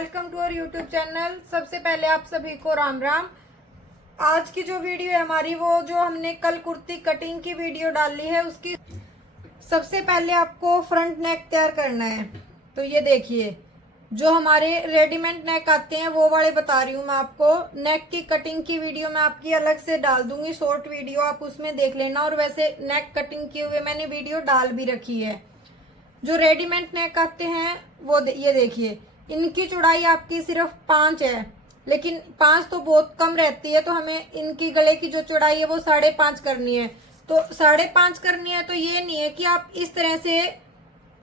Welcome to our YouTube channel. सबसे पहले आप सभी को राम राम। आज की जो वीडियो है हमारी, वो जो हमने कल कुर्ती कटिंग की वीडियो डाली है, उसकी सबसे पहले आपको फ्रंट नेक तैयार करना है। तो ये देखिए, जो हमारे रेडीमेड नेक आते हैं वो वाले बता रही हूँ मैं आपको। नेक की कटिंग की वीडियो मैं आपकी अलग से डाल दूंगी, शॉर्ट वीडियो, आप उसमें देख लेना। और वैसे नेक कटिंग किए हुए मैंने वीडियो डाल भी रखी है। जो रेडीमेड नेक आते हैं वो ये देखिए, इनकी चौड़ाई आपकी सिर्फ 5 है, लेकिन 5 तो बहुत कम रहती है, तो हमें इनकी गले की जो चौड़ाई है वो 5.5 करनी है। तो 5.5 करनी है, तो ये नहीं है कि आप इस तरह से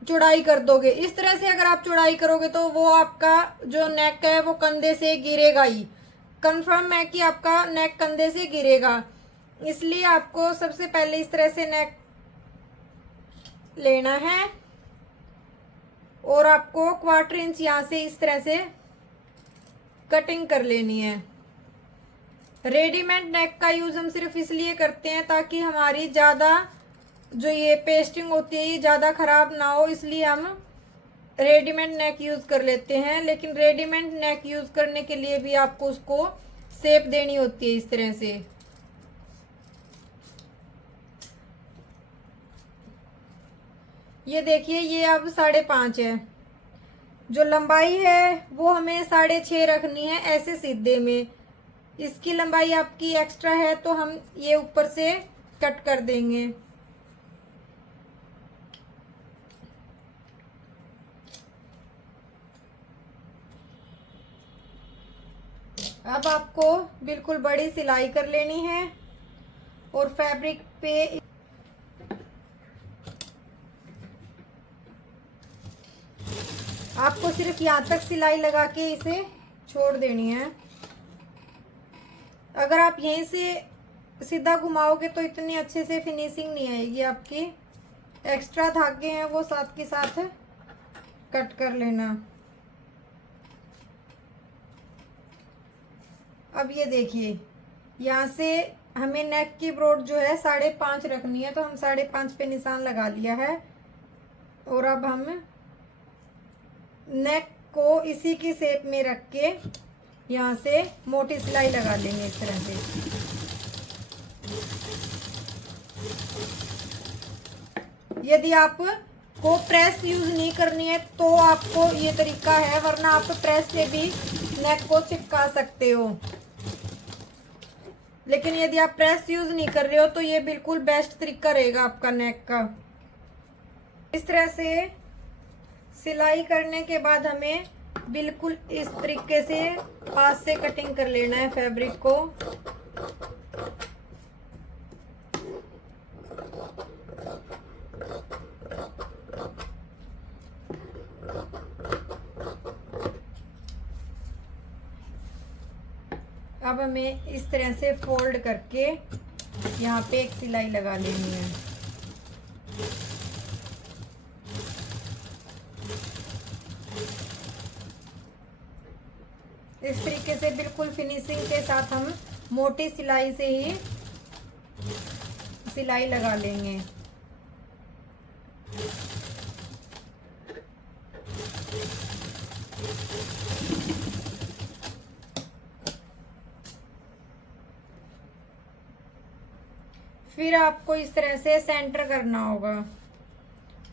चौड़ाई कर दोगे। इस तरह से अगर आप चौड़ाई करोगे तो वो आपका जो नेक है वो कंधे से गिरेगा ही। कंफर्म है कि आपका नेक कंधे से गिरेगा, इसलिए आपको सबसे पहले इस तरह से नेक लेना है और आपको 1/4 इंच यहाँ से इस तरह से कटिंग कर लेनी है। रेडीमेड नेक का यूज हम सिर्फ इसलिए करते हैं ताकि हमारी ज़्यादा जो ये पेस्टिंग होती है ये ज़्यादा खराब ना हो, इसलिए हम रेडीमेड नेक यूज कर लेते हैं। लेकिन रेडीमेड नेक यूज करने के लिए भी आपको उसको शेप देनी होती है इस तरह से। ये देखिए, ये अब 5.5 है। जो लंबाई है वो हमें 6.5 रखनी है ऐसे सीधे में। इसकी लंबाई आपकी एक्स्ट्रा है तो हम ये ऊपर से कट कर देंगे। अब आपको बिल्कुल बड़ी सिलाई कर लेनी है और फैब्रिक पे आपको सिर्फ यहाँ तक सिलाई लगा के इसे छोड़ देनी है। अगर आप यहीं से सीधा घुमाओगे तो इतनी अच्छे से फिनिशिंग नहीं आएगी आपकी। एक्स्ट्रा धागे हैं वो साथ के साथ कट कर लेना। अब ये देखिए, यहाँ से हमें नेक की ब्रॉड जो है 5.5 रखनी है, तो हम 5.5 पे निशान लगा लिया है। और अब हम नेक को इसी की शेप में रख के यहाँ से मोटी सिलाई लगा लेंगे इस तरह से। यदि आप को प्रेस यूज नहीं करनी है तो आपको ये तरीका है, वरना आप प्रेस से भी नेक को चिपका सकते हो। लेकिन यदि आप प्रेस यूज नहीं कर रहे हो तो ये बिल्कुल बेस्ट तरीका रहेगा आपका नेक का। इस तरह से सिलाई करने के बाद हमें बिल्कुल इस तरीके से हाथ से कटिंग कर लेना है फैब्रिक को। अब हमें इस तरह से फोल्ड करके यहाँ पे एक सिलाई लगा लेनी है। इस तरीके से बिल्कुल फिनिशिंग के साथ हम मोटी सिलाई से ही सिलाई लगा लेंगे। फिर आपको इस तरह से सेंटर करना होगा।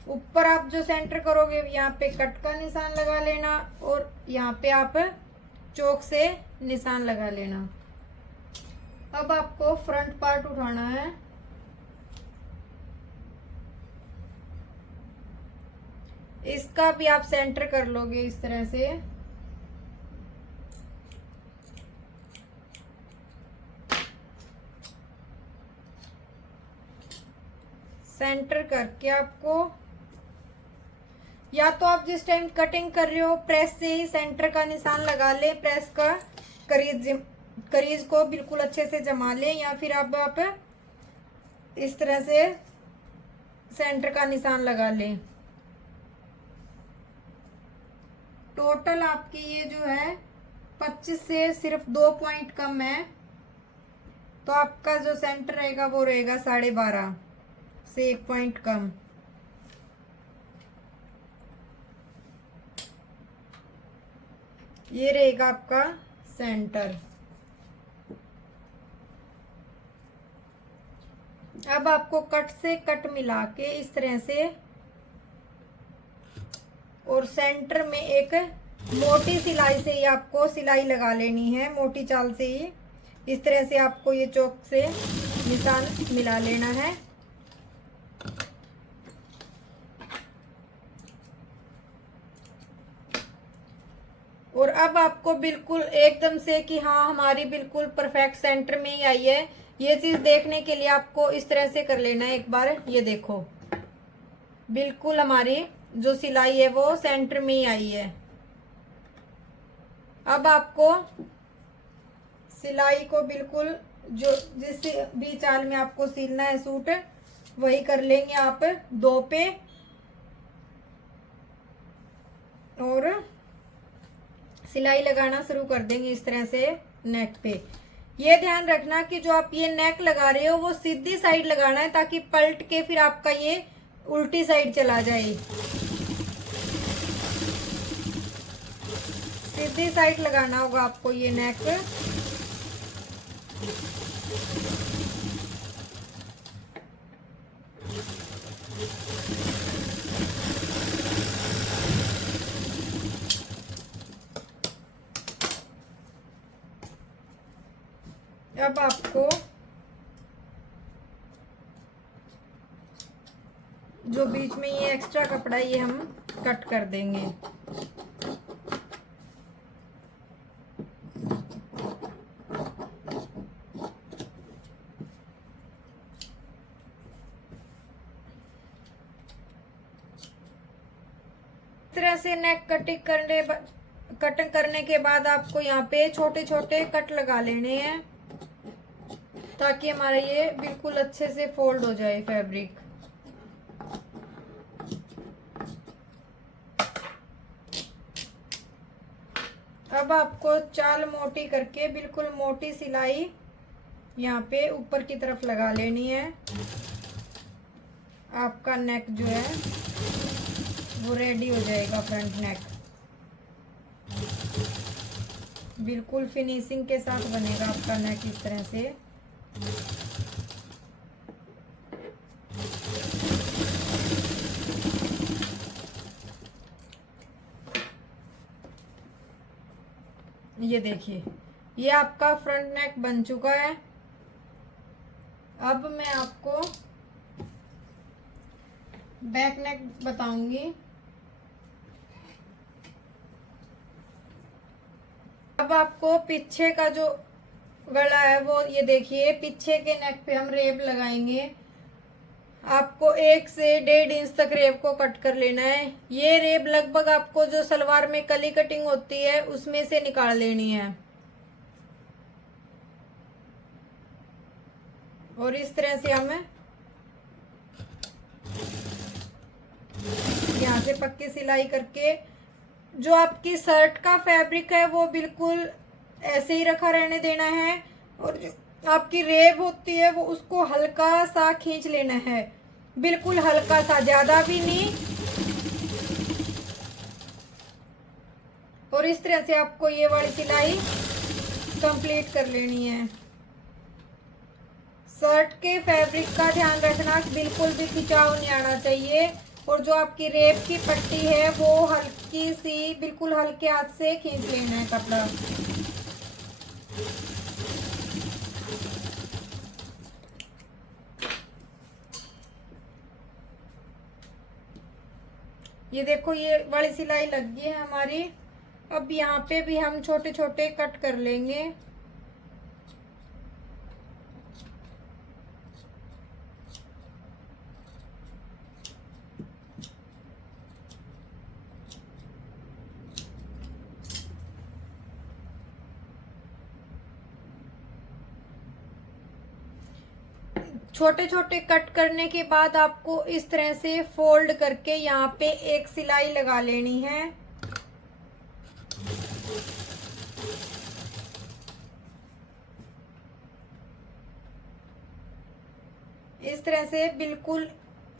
ऊपर आप जो सेंटर करोगे यहाँ पे कट का निशान लगा लेना और यहाँ पे आप चौक से निशान लगा लेना। अब आपको फ्रंट पार्ट उठाना है। इसका भी आप सेंटर कर लोगे इस तरह से। सेंटर करके आपको, या तो आप जिस टाइम कटिंग कर रहे हो प्रेस से ही सेंटर का निशान लगा ले, प्रेस का करीज को बिल्कुल अच्छे से जमा ले, या फिर अब आप इस तरह से सेंटर का निशान लगा ले। टोटल आपकी ये जो है 25 से सिर्फ 2 पॉइंट कम है, तो आपका जो सेंटर रहेगा वो रहेगा 12.5 से 1 पॉइंट कम। ये रहेगा आपका सेंटर। अब आपको कट से कट मिला के इस तरह से, और सेंटर में एक मोटी सिलाई से ही आपको सिलाई लगा लेनी है, मोटी चाल से ही। इस तरह से आपको ये चौक से निशान मिला लेना है। और अब आपको बिल्कुल एकदम से कि हाँ हमारी बिल्कुल परफेक्ट सेंटर में ही आई है, ये चीज देखने के लिए आपको इस तरह से कर लेना है। एक बार ये देखो, बिल्कुल हमारी जो सिलाई है वो सेंटर में ही आई है। अब आपको सिलाई को बिल्कुल जो जिस भी चाल में आपको सिलना है सूट, वही कर लेंगे आप 2 पे। और सिलाई लगाना शुरू कर देंगे इस तरह से नेक पे। ये ध्यान रखना कि जो आप ये नेक लगा रहे हो वो सीधी साइड लगाना है, ताकि पलट के फिर आपका ये उल्टी साइड चला जाए। सीधी साइड लगाना होगा आपको ये नेक। अब आपको जो बीच में ये एक्स्ट्रा कपड़ा ये हम कट कर देंगे। इस तरह से नेक कटिंग करने के बाद आपको यहाँ पे छोटे छोटे कट लगा लेने हैं, ताकि हमारा ये बिल्कुल अच्छे से फोल्ड हो जाए फैब्रिक। अब आपको चाल मोटी करके बिल्कुल मोटी सिलाई यहाँ पे ऊपर की तरफ लगा लेनी है। आपका नेक जो है वो रेडी हो जाएगा, फ्रंट नेक बिल्कुल फिनिशिंग के साथ बनेगा आपका नेक इस तरह से। ये देखिए, ये आपका फ्रंट नेक बन चुका है। अब मैं आपको बैक नेक बताऊंगी। अब आपको पीछे का जो गला है वो ये देखिए, पीछे के नेक पे हम रेब लगाएंगे। आपको 1 से 1.5 इंच तक रेब को कट कर लेना है। ये रेब लगभग आपको जो सलवार में कली कटिंग होती है उसमें से निकाल लेनी है। और इस तरह से हम यहाँ से पक्की सिलाई करके, जो आपकी शर्ट का फैब्रिक है वो बिल्कुल ऐसे ही रखा रहने देना है, और जो आपकी रेब होती है वो उसको हल्का सा खींच लेना है, बिल्कुल हल्का सा, ज्यादा भी नहीं। और इस तरह से आपको ये वाली सिलाई कंप्लीट कर लेनी है। शर्ट के फैब्रिक का ध्यान रखना, बिल्कुल भी खिंचाव नहीं आना चाहिए। और जो आपकी रेब की पट्टी है वो हल्की सी, बिल्कुल हल्के हाथ से खींच लेना है कपड़ा। ये देखो, ये वाली सिलाई लग गई है हमारी। अब यहाँ पे भी हम छोटे छोटे कट कर लेंगे। छोटे छोटे कट करने के बाद आपको इस तरह से फोल्ड करके यहाँ पे एक सिलाई लगा लेनी है। इस तरह से बिल्कुल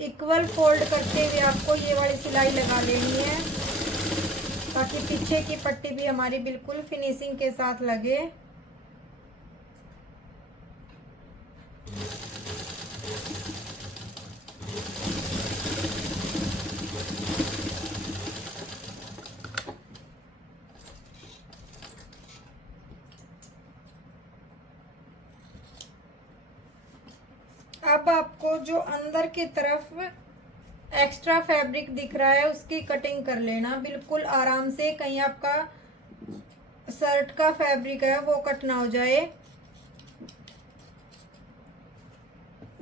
इक्वल फोल्ड करते हुए आपको ये वाली सिलाई लगा लेनी है। ताकि पीछे की पट्टी भी हमारी बिल्कुल फिनिशिंग के साथ लगे। अब आपको जो अंदर की तरफ एक्स्ट्रा फैब्रिक दिख रहा है उसकी कटिंग कर लेना बिल्कुल आराम से, कहीं आपका शर्ट का फैब्रिक है वो कट ना हो जाए।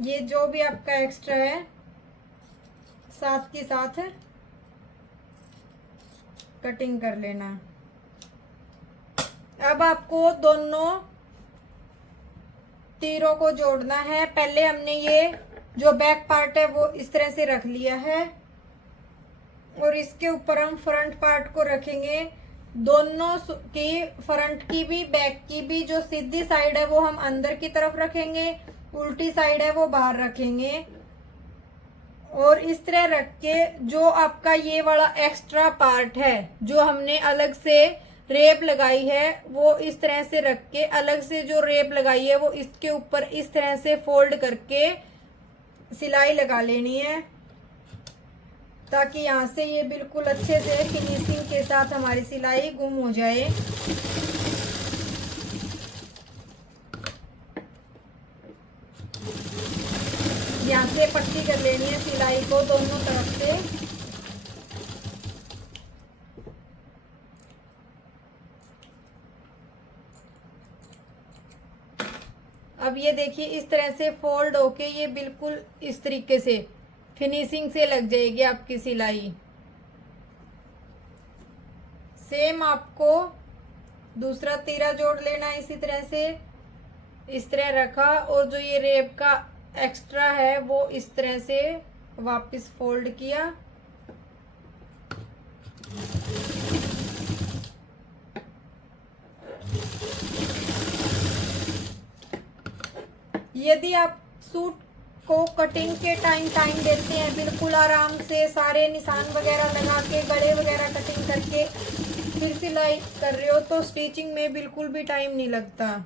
ये जो भी आपका एक्स्ट्रा है साथ के साथ कटिंग कर लेना। अब आपको दोनों तीरों को जोड़ना है। पहले हमने ये जो बैक पार्ट है वो इस तरह से रख लिया है और इसके ऊपर हम फ्रंट पार्ट को रखेंगे। दोनों की, फ्रंट की भी बैक की भी, जो सीधी साइड है वो हम अंदर की तरफ रखेंगे, उल्टी साइड है वो बाहर रखेंगे। और इस तरह रख के जो आपका ये वाला एक्स्ट्रा पार्ट है जो हमने अलग से रेप लगाई है वो इस तरह से रख के, अलग से जो रेप लगाई है वो इसके ऊपर इस तरह से फोल्ड करके सिलाई लगा लेनी है, ताकि यहाँ से ये बिल्कुल अच्छे से फिनिशिंग के साथ हमारी सिलाई गुम हो जाए। यहाँ से पट्टी कर लेनी है सिलाई को दोनों तरफ से। अब ये देखिए इस तरह से फोल्ड होके ये बिल्कुल इस तरीके से फिनिशिंग से लग जाएगी आपकी सिलाई। सेम आपको दूसरा तीरा जोड़ लेना है इसी तरह से, इस तरह रखा और जो ये रेप का एक्स्ट्रा है वो इस तरह से वापस फोल्ड किया। यदि आप सूट को कटिंग के टाइम देते हैं, बिल्कुल आराम से सारे निशान वगैरह लगा के, गले वगैरह कटिंग करके फिर सिलाई कर रहे हो तो स्टिचिंग में बिल्कुल भी टाइम नहीं लगता।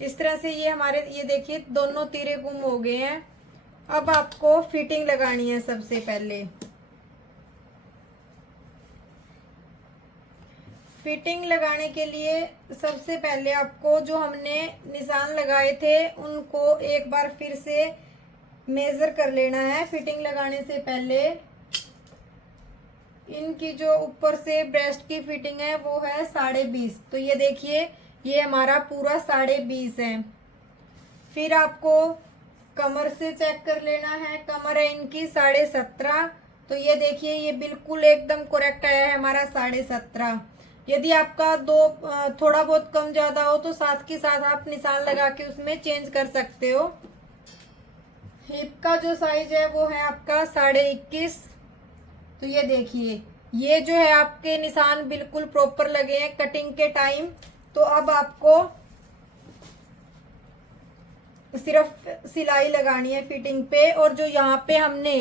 इस तरह से ये हमारे, ये देखिए दोनों तीरे गुम हो गए हैं। अब आपको फिटिंग लगानी है। सबसे पहले फिटिंग लगाने के लिए सबसे पहले आपको जो हमने निशान लगाए थे उनको एक बार फिर से मेजर कर लेना है। फिटिंग लगाने से पहले इनकी जो ऊपर से ब्रेस्ट की फिटिंग है वो है 20.5, तो ये देखिए ये हमारा पूरा 20.5 है। फिर आपको कमर से चेक कर लेना है, कमर है इनकी 17.5, तो ये देखिए ये बिल्कुल एकदम करेक्ट आया है हमारा 17.5। यदि आपका थोड़ा बहुत कम ज्यादा हो तो साथ के साथ आप निशान लगा के उसमें चेंज कर सकते हो। हिप का जो साइज है वो है आपका 21.5, तो ये देखिए ये जो है आपके निशान बिल्कुल प्रॉपर लगे हैं कटिंग के टाइम। तो अब आपको सिर्फ सिलाई लगानी है फिटिंग पे, और जो यहाँ पे हमने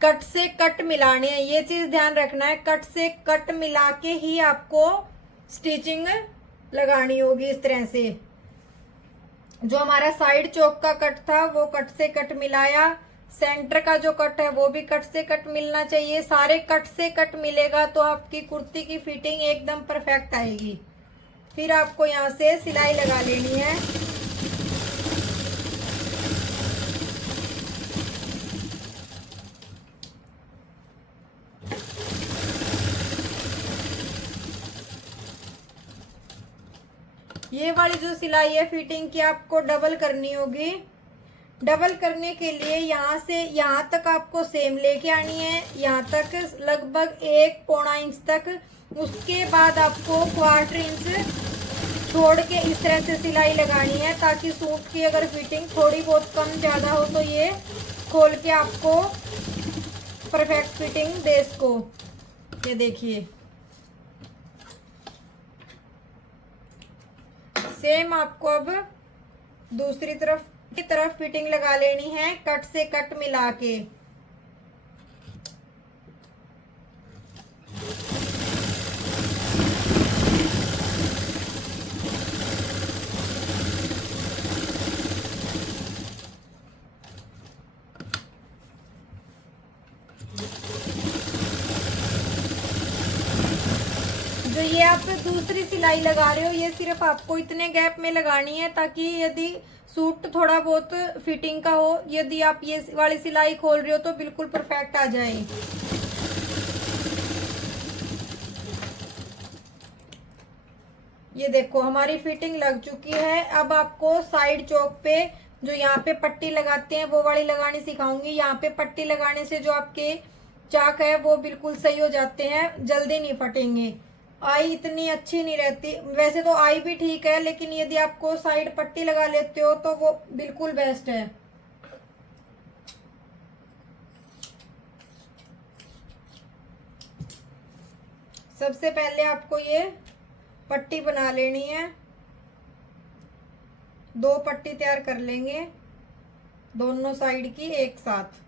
कट से कट मिलाने हैं, ये चीज ध्यान रखना है, कट से कट मिला के ही आपको स्टिचिंग लगानी होगी। इस तरह से जो हमारा साइड चौक का कट था वो कट से कट मिलाया, सेंटर का जो कट है वो भी कट से कट मिलना चाहिए। सारे कट से कट मिलेगा तो आपकी कुर्ती की फिटिंग एकदम परफेक्ट आएगी। फिर आपको यहाँ से सिलाई लगा लेनी है। ये वाली जो सिलाई है फिटिंग की आपको डबल करनी होगी। डबल करने के लिए यहाँ से यहाँ तक आपको सेम लेके आनी है, यहाँ तक लगभग 1 पौना इंच तक। उसके बाद आपको 1/4 इंच छोड़ के इस तरह से सिलाई लगानी है, ताकि सूट की अगर फिटिंग थोड़ी बहुत कम ज़्यादा हो तो ये खोल के आपको परफेक्ट फिटिंग दे इसको। ये देखिए सेम आपको अब दूसरी तरफ की तरफ फिटिंग लगा लेनी है, कट से कट मिला के। ये आप दूसरी सिलाई लगा रहे हो, ये सिर्फ आपको इतने गैप में लगानी है ताकि यदि सूट थोड़ा बहुत फिटिंग का हो, यदि आप ये वाली सिलाई खोल रहे हो तो बिल्कुल परफेक्ट आ जाए। ये देखो हमारी फिटिंग लग चुकी है। अब आपको साइड चौक पे जो यहाँ पे पट्टी लगाते हैं वो वाली लगानी सिखाऊंगी। यहाँ पे पट्टी लगाने से जो आपके चाक है वो बिल्कुल सही हो जाते हैं, जल्दी नहीं फटेंगे। आई इतनी अच्छी नहीं रहती, वैसे तो आई भी ठीक है, लेकिन यदि आपको साइड पट्टी लगा लेते हो तो वो बिल्कुल बेस्ट है। सबसे पहले आपको ये पट्टी बना लेनी है, 2 पट्टी तैयार कर लेंगे दोनों साइड की एक साथ।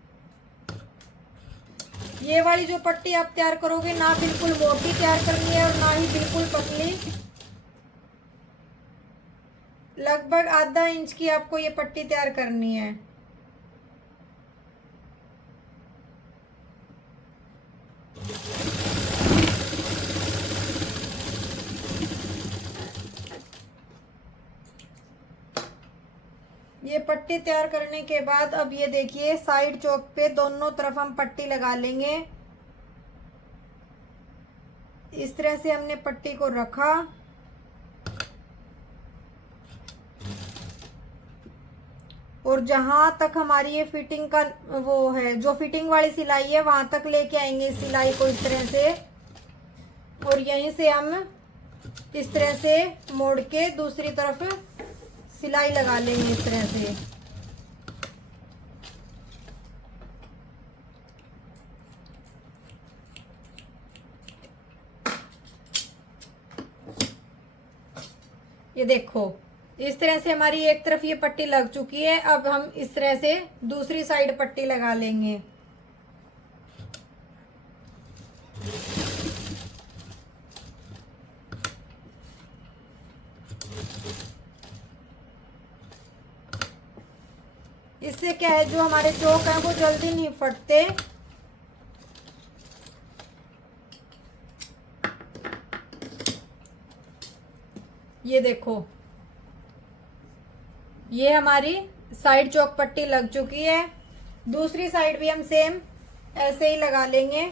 ये वाली जो पट्टी आप तैयार करोगे ना बिल्कुल मोटी तैयार करनी है और ना ही बिल्कुल पतली, लगभग आधा इंच की आपको ये पट्टी तैयार करनी है। ये पट्टी तैयार करने के बाद अब ये देखिए साइड चौक पे दोनों तरफ हम पट्टी लगा लेंगे। इस तरह से हमने पट्टी को रखा और जहां तक हमारी ये फिटिंग का वो है, जो फिटिंग वाली सिलाई है वहां तक लेके आएंगे इस सिलाई को इस तरह से, और यहीं से हम इस तरह से मोड़ के दूसरी तरफ सिलाई लगा लेंगे इस तरह से। ये देखो इस तरह से हमारी एक तरफ ये पट्टी लग चुकी है। अब हम इस तरह से दूसरी साइड पट्टी लगा लेंगे। इससे क्या है, जो हमारे चौक हैं वो जल्दी नहीं फटते। ये देखो ये हमारी साइड चौक पट्टी लग चुकी है। दूसरी साइड भी हम सेम ऐसे ही लगा लेंगे।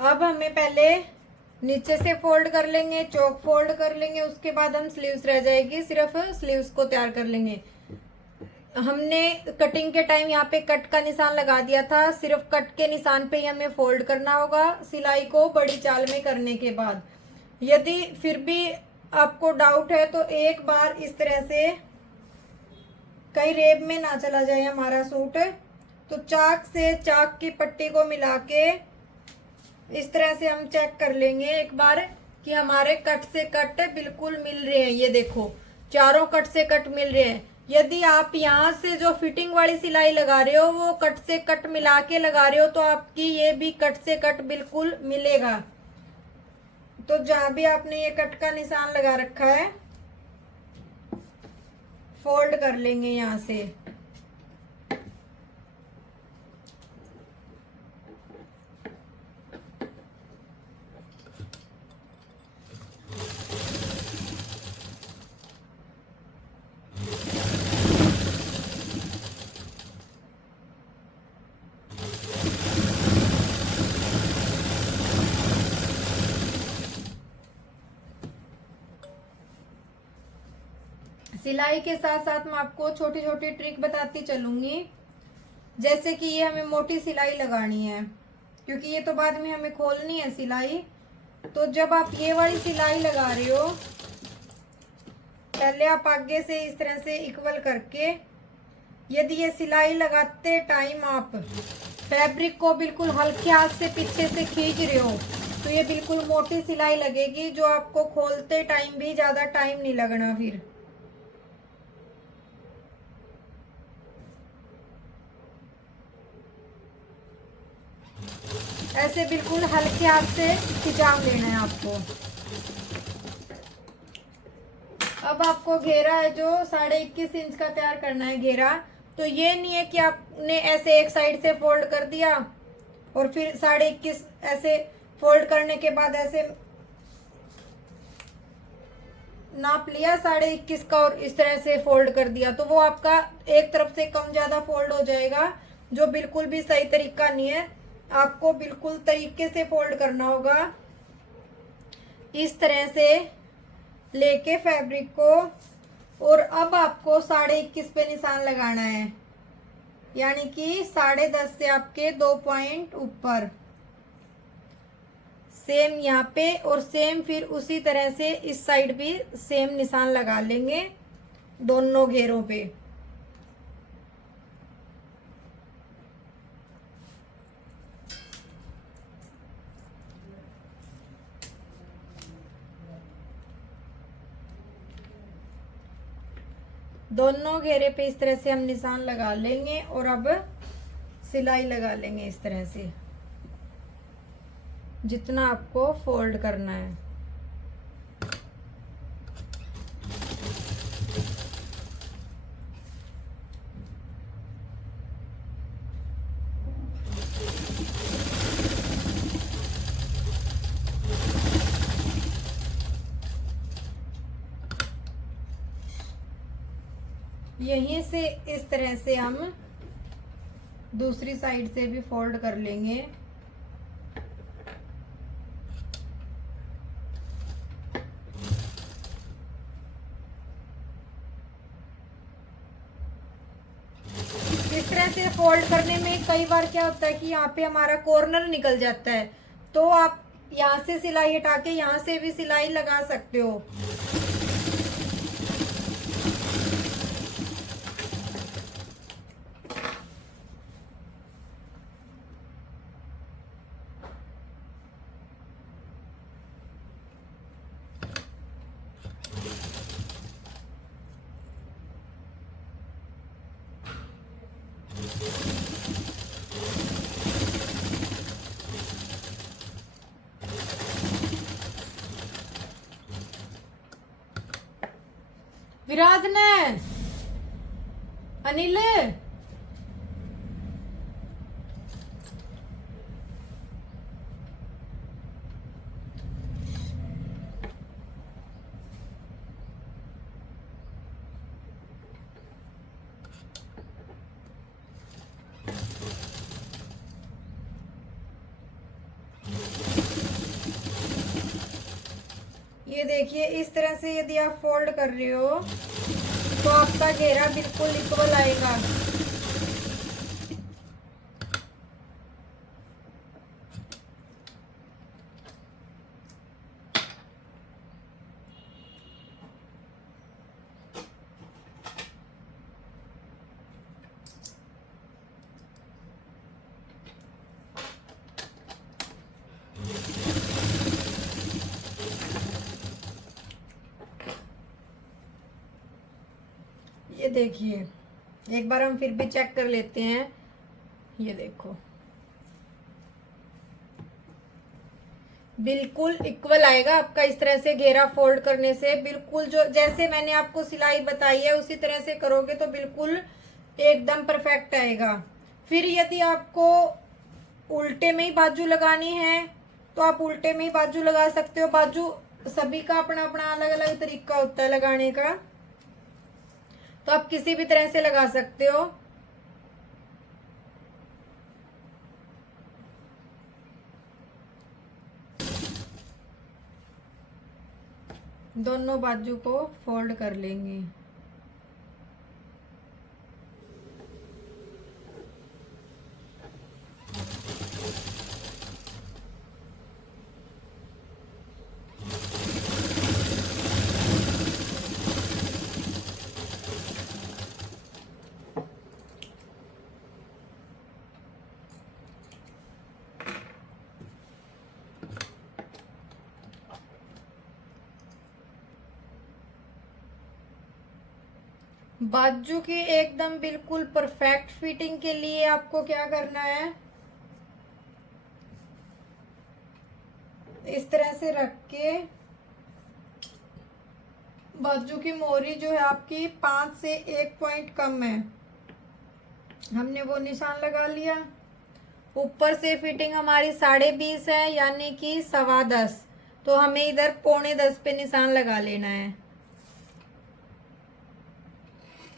अब हमें पहले नीचे से फोल्ड कर लेंगे, चौक फोल्ड कर लेंगे, उसके बाद हम स्लीव्स रह जाएगी, सिर्फ स्लीव्स को तैयार कर लेंगे। हमने कटिंग के टाइम यहाँ पे कट का निशान लगा दिया था, सिर्फ कट के निशान पे ही हमें फोल्ड करना होगा सिलाई को बड़ी चाल में करने के बाद। यदि फिर भी आपको डाउट है तो एक बार इस तरह से कहीं रेब में ना चला जाए हमारा सूट, तो चाक से चाक की पट्टी को मिला के इस तरह से हम चेक कर लेंगे एक बार कि हमारे कट से कट बिल्कुल मिल रहे हैं। ये देखो चारों कट से कट मिल रहे हैं। यदि आप यहाँ से जो फिटिंग वाली सिलाई लगा रहे हो वो कट से कट मिला के लगा रहे हो तो आपकी ये भी कट से कट बिल्कुल मिलेगा। तो जहां भी आपने ये कट का निशान लगा रखा है फोल्ड कर लेंगे यहाँ से। सिलाई के साथ साथ मैं आपको छोटी छोटी ट्रिक बताती चलूंगी। जैसे कि ये हमें मोटी सिलाई लगानी है, क्योंकि ये तो बाद में हमें खोलनी है सिलाई। तो जब आप ये वाली सिलाई लगा रहे हो, पहले आप आगे से इस तरह से इक्वल करके, यदि ये सिलाई लगाते टाइम आप फैब्रिक को बिल्कुल हल्के हाथ से पीछे से खींच रहे हो, तो ये बिल्कुल मोटी सिलाई लगेगी, जो आपको खोलते टाइम भी ज़्यादा टाइम नहीं लगना। फिर ऐसे बिल्कुल हल्के हाथ से खिंचाव लेना है आपको। अब आपको घेरा है जो 21.5 इंच का तैयार करना है घेरा। तो ये नहीं है कि आपने ऐसे एक साइड से फोल्ड कर दिया और फिर 21.5 ऐसे फोल्ड करने के बाद ऐसे नाप लिया 21.5 का और इस तरह से फोल्ड कर दिया, तो वो आपका एक तरफ से कम ज्यादा फोल्ड हो जाएगा, जो बिल्कुल भी सही तरीका नहीं है। आपको बिल्कुल तरीके से फोल्ड करना होगा, इस तरह से लेके फैब्रिक को। और अब आपको 21.5 पे निशान लगाना है, यानी कि 10.5 से आपके 2 पॉइंट ऊपर, सेम यहाँ पे, और सेम फिर उसी तरह से इस साइड भी सेम निशान लगा लेंगे दोनों घेरों पे। दोनों घेरे पे इस तरह से हम निशान लगा लेंगे और अब सिलाई लगा लेंगे इस तरह से, जितना आपको फोल्ड करना है। यहीं से इस तरह से हम दूसरी साइड से भी फोल्ड कर लेंगे। इस तरह से फोल्ड करने में कई बार क्या होता है कि यहाँ पे हमारा कॉर्नर निकल जाता है, तो आप यहाँ से सिलाई हटा के यहाँ से भी सिलाई लगा सकते हो। विराज ने अनिल ये देखिए, इस तरह से यदि आप फोल्ड कर रहे हो तो आपका घेरा बिल्कुल इक्वल आएगा। ये देखिए, एक बार हम फिर भी चेक कर लेते हैं। ये देखो, बिल्कुल इक्वल आएगा आपका। इस तरह से घेरा फोल्ड करने से बिल्कुल जो जैसे मैंने आपको सिलाई बताई है उसी तरह से करोगे तो बिल्कुल एकदम परफेक्ट आएगा। फिर यदि आपको उल्टे में ही बाजू लगानी है तो आप उल्टे में ही बाजू लगा सकते हो। बाजू सभी का अपना अपना अलग अलग तरीका होता है लगाने का, तो आप किसी भी तरह से लगा सकते हो। दोनों बाजू को फोल्ड कर लेंगे। बाजू की एकदम बिल्कुल परफेक्ट फिटिंग के लिए आपको क्या करना है, इस तरह से रख के बाजू की मोरी जो है आपकी 5 से 1 पॉइंट कम है, हमने वो निशान लगा लिया। ऊपर से फिटिंग हमारी 20.5 है यानी कि 10.15, तो हमें इधर 9.25 पे निशान लगा लेना है।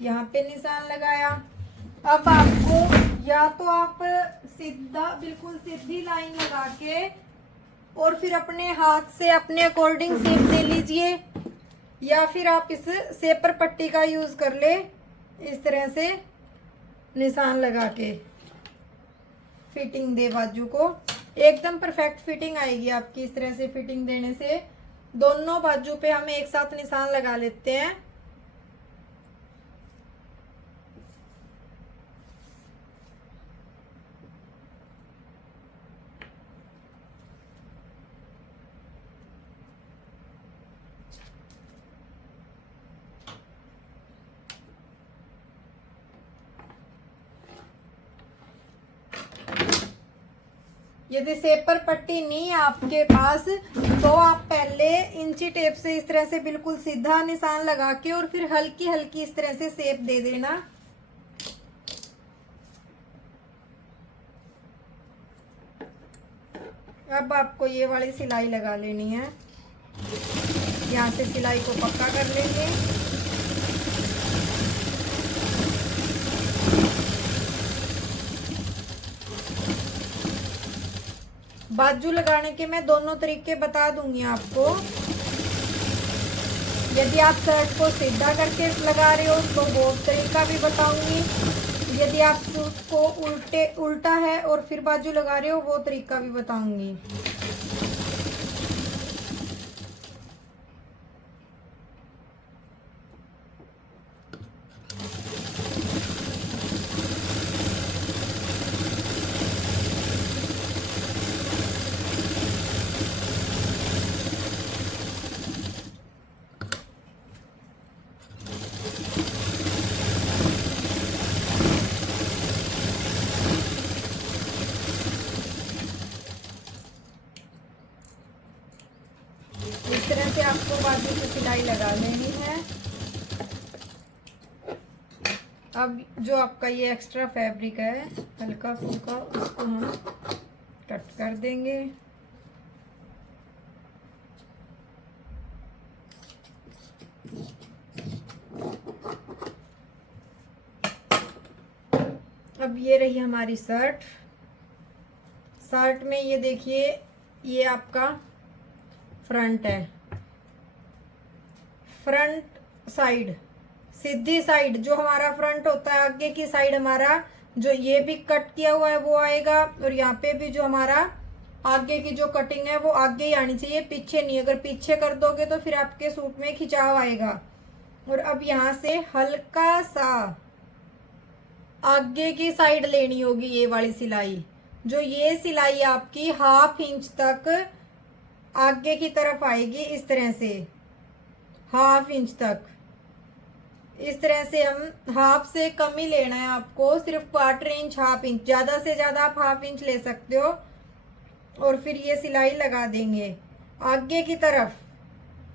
यहाँ पे निशान लगाया। अब आपको या तो आप सीधा बिल्कुल सीधी लाइन लगा के और फिर अपने हाथ से अपने अकॉर्डिंग शेप दे लीजिए, या फिर आप इस सेपर पट्टी का यूज कर ले, इस तरह से निशान लगा के फिटिंग दे बाजू को। एकदम परफेक्ट फिटिंग आएगी आपकी इस तरह से फिटिंग देने से। दोनों बाजू पे हम एक साथ निशान लगा लेते हैं। यदि सेपर पट्टी नहीं है आपके पास तो आप पहले इंची टेप से इस तरह से बिल्कुल सीधा निशान लगा के और फिर हल्की हल्की इस तरह से शेप दे देना। अब आपको ये वाली सिलाई लगा लेनी है। यहाँ से सिलाई को पक्का कर लेंगे। बाजू लगाने के मैं दोनों तरीके बता दूंगी आपको। यदि आप शर्ट को सीधा करके लगा रहे हो तो वो तरीका भी बताऊंगी। यदि आप सूट को उल्टा है और फिर बाजू लगा रहे हो वो तरीका भी बताऊंगी। इस तरह से आपको बाजू की सिलाई लगा लेनी है। अब जो आपका ये एक्स्ट्रा फैब्रिक है हल्का फुल्का उसको हम कट कर देंगे। अब ये रही हमारी शर्ट। शर्ट में ये देखिए ये आपका फ्रंट है, फ्रंट साइड सीधी साइड जो हमारा फ्रंट होता है, आगे की साइड हमारा जो ये भी कट किया हुआ है वो आएगा, और यहाँ पे भी जो हमारा आगे की जो कटिंग है वो आगे ही आनी चाहिए, पीछे नहीं। अगर पीछे कर दोगे तो फिर आपके सूट में खिंचाव आएगा। और अब यहाँ से हल्का सा आगे की साइड लेनी होगी ये वाली सिलाई। जो ये सिलाई आपकी 1/2 इंच तक आगे की तरफ आएगी, इस तरह से 1/2 इंच तक। इस तरह से हम 1/2 से कम ही लेना है आपको, सिर्फ 1/4 इंच 1/2 इंच, ज्यादा से ज्यादा आप 1/2 इंच ले सकते हो। और फिर ये सिलाई लगा देंगे आगे की तरफ।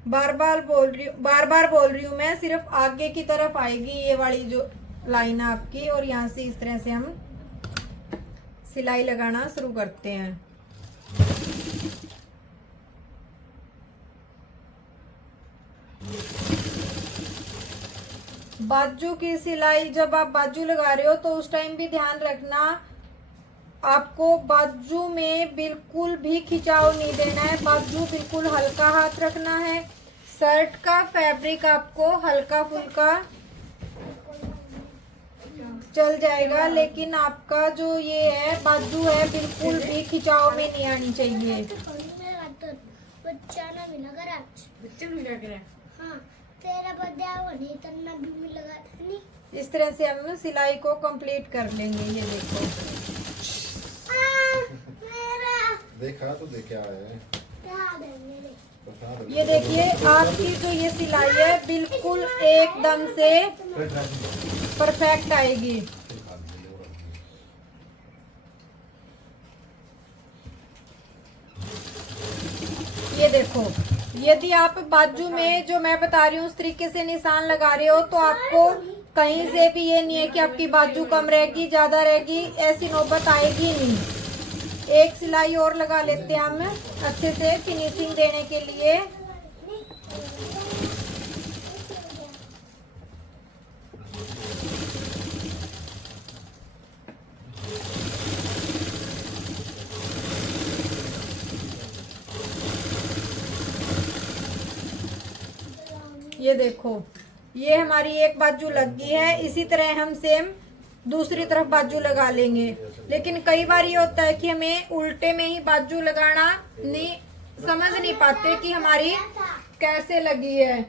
बार बार बोल रही हूँ मैं, सिर्फ आगे की तरफ आएगी ये वाली जो लाइन है आपकी। और यहाँ से इस तरह से हम सिलाई लगाना शुरू करते हैं। बाजू की सिलाई जब आप बाजू लगा रहे हो तो उस टाइम भी ध्यान रखना आपको बाजू में बिल्कुल भी खिंचाव नहीं देना है। बाजू बिल्कुल हल्का हाथ रखना है। शर्ट का फैब्रिक आपको हल्का फुल्का चल जाएगा, लेकिन आपका जो ये है बाजू है बिल्कुल भी खिंचाव में नहीं आनी चाहिए। इस तरह से हम सिलाई को कंप्लीट कर लेंगे। ये देखो देखा तो देखा है। ये देखिए आपकी जो ये सिलाई है बिल्कुल एकदम से परफेक्ट आएगी। ये देखो, यदि आप बाजू में जो मैं बता रही हूँ उस तरीके से निशान लगा रहे हो तो आपको कहीं से भी ये नहीं है कि आपकी बाजू कम रहेगी ज्यादा रहेगी, ऐसी नौबत आएगी नहीं। एक सिलाई और लगा लेते हैं हम अच्छे से फिनिशिंग देने के लिए। ये देखो, ये हमारी एक बाजू लग गई है। इसी तरह हम सेम दूसरी तरफ बाजू लगा लेंगे। लेकिन कई बार ये होता है कि हमें उल्टे में ही बाजू लगाना नहीं, समझ नहीं पाते कि हमारी कैसे लगी है।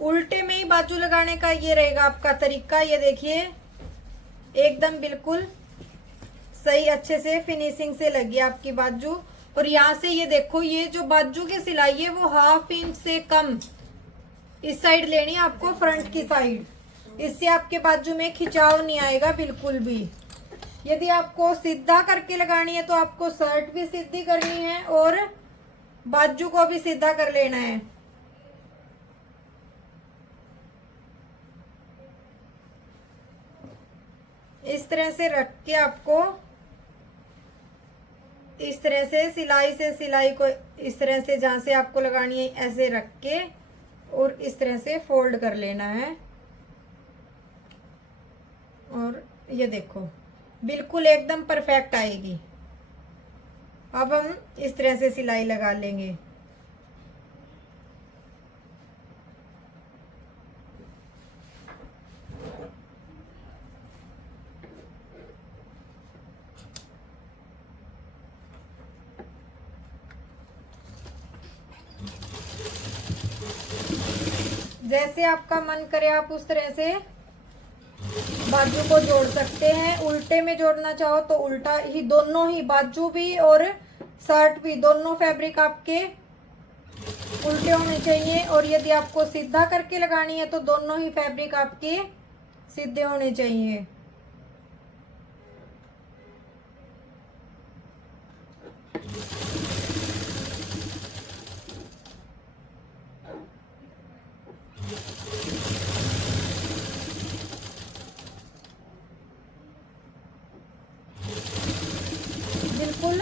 उल्टे में ही बाजू लगाने का ये रहेगा आपका तरीका। ये देखिए एकदम बिल्कुल सही अच्छे से फिनिशिंग से लगी आपकी बाजू। और यहाँ से ये देखो, ये जो बाजू की सिलाई है वो 1/2 इंच से कम इस साइड लेनी है आपको, फ्रंट की साइड। इससे आपके बाजू में खिंचाव नहीं आएगा बिल्कुल भी। यदि आपको सीधा करके लगानी है तो आपको शर्ट भी सीधी करनी है और बाजू को भी सीधा कर लेना है। इस तरह से रख के आपको इस तरह से सिलाई को इस तरह से जहां से आपको लगानी है ऐसे रख के और इस तरह से फोल्ड कर लेना है। और ये देखो बिल्कुल एकदम परफेक्ट आएगी। अब हम इस तरह से सिलाई लगा लेंगे। जैसे आपका मन करे आप उस तरह से बाजू को जोड़ सकते हैं। उल्टे में जोड़ना चाहो तो उल्टा ही, दोनों ही बाजू भी और शर्ट भी दोनों फैब्रिक आपके उल्टे होने चाहिए। और यदि आपको सीधा करके लगानी है तो दोनों ही फैब्रिक आपके सीधे होने चाहिए। बिल्कुल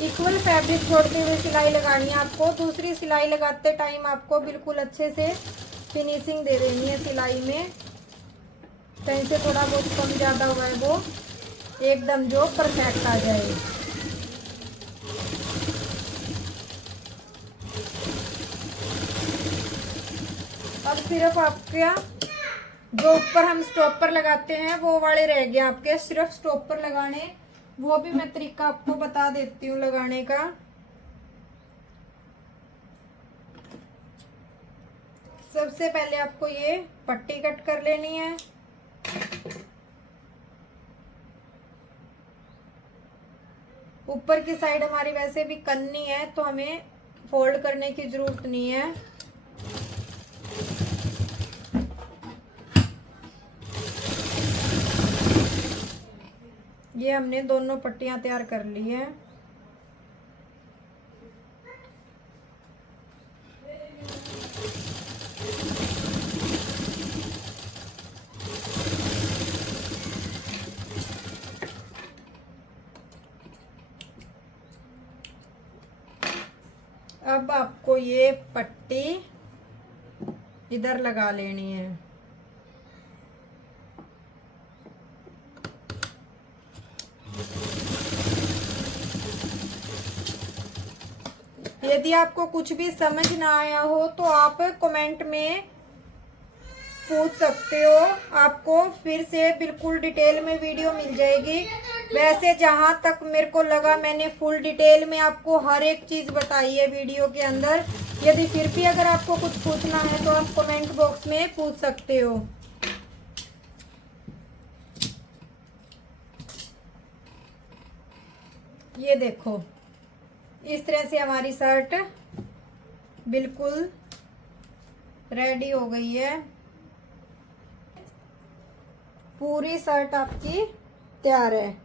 इक्वल फैब्रिक छोड़ते हुए सिलाई लगानी है आपको। दूसरी सिलाई लगाते टाइम आपको बिल्कुल अच्छे से फिनिशिंग दे देनी है सिलाई में। कहीं से थोड़ा बहुत कम ज़्यादा हुआ है वो एकदम जो परफेक्ट आ जाए। अब सिर्फ आपका जो ऊपर हम स्टॉपर लगाते हैं वो वाले रह गए आपके, सिर्फ स्टॉपर लगाने। वो भी मैं तरीका आपको बता देती हूँ लगाने का। सबसे पहले आपको ये पट्टी कट कर लेनी है। ऊपर की साइड हमारी वैसे भी कन्नी है तो हमें फोल्ड करने की जरूरत नहीं है। ये हमने दोनों पट्टियां तैयार कर ली हैं। अब आपको ये पट्टी इधर लगा लेनी है। यदि आपको कुछ भी समझ ना आया हो तो आप कमेंट में पूछ सकते हो। आपको फिर से बिल्कुल डिटेल में वीडियो मिल जाएगी। वैसे जहां तक मेरे को लगा मैंने फुल डिटेल में आपको हर एक चीज़ बताई है वीडियो के अंदर। यदि फिर भी अगर आपको कुछ पूछना है तो आप कमेंट बॉक्स में पूछ सकते हो। ये देखो, इस तरह से हमारी शर्ट बिल्कुल रेडी हो गई है। पूरी शर्ट आपकी तैयार है।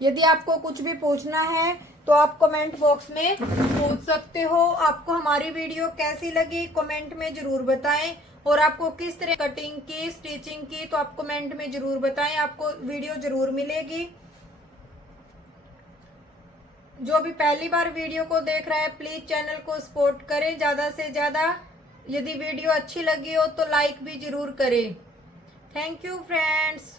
यदि आपको कुछ भी पूछना है तो आप कमेंट बॉक्स में पूछ सकते हो। आपको हमारी वीडियो कैसी लगी कमेंट में जरूर बताएं, और आपको किस तरह कटिंग की, स्टिचिंग की, तो आप कमेंट में जरूर बताएं। आपको वीडियो जरूर मिलेगी। जो भी पहली बार वीडियो को देख रहा है प्लीज चैनल को सपोर्ट करें ज्यादा से ज्यादा। यदि वीडियो अच्छी लगी हो तो लाइक भी जरूर करें। Thank you friends.